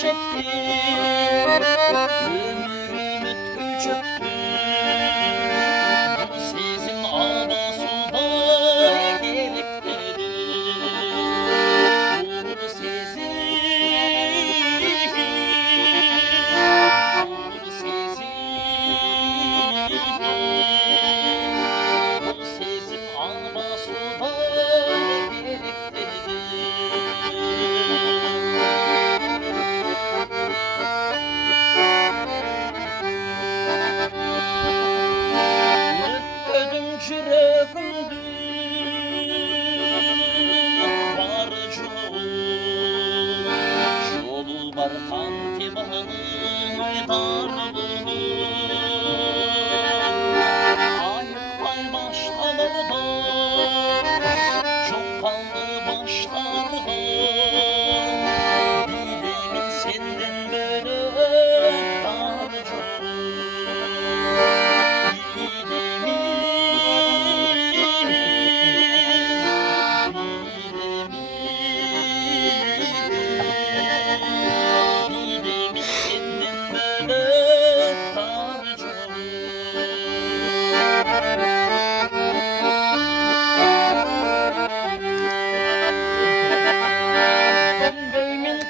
çekti, ömrüm ötüp çöktü. Bu sezim ağda suda gelip dedi. Bu sezim, bu sezim ağda suda gelip dedi. Yüreğimdi var yolu var kantibanın aydarlı. Ayıkmay başlanırdı, çok kaldı başlardı. Bilimin senden böyle darıcı.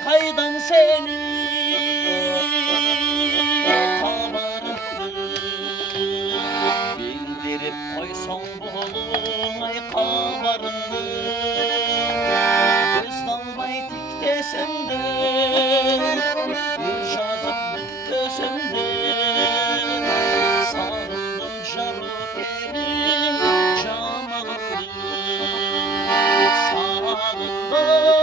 Kaydan seni tabarımdı, bildirip koysan buğulun ay kabarımdı. Göz dalmay tik desemde, bir жазып gözümde. Sağındım jarıp elin camalımdı, sağındım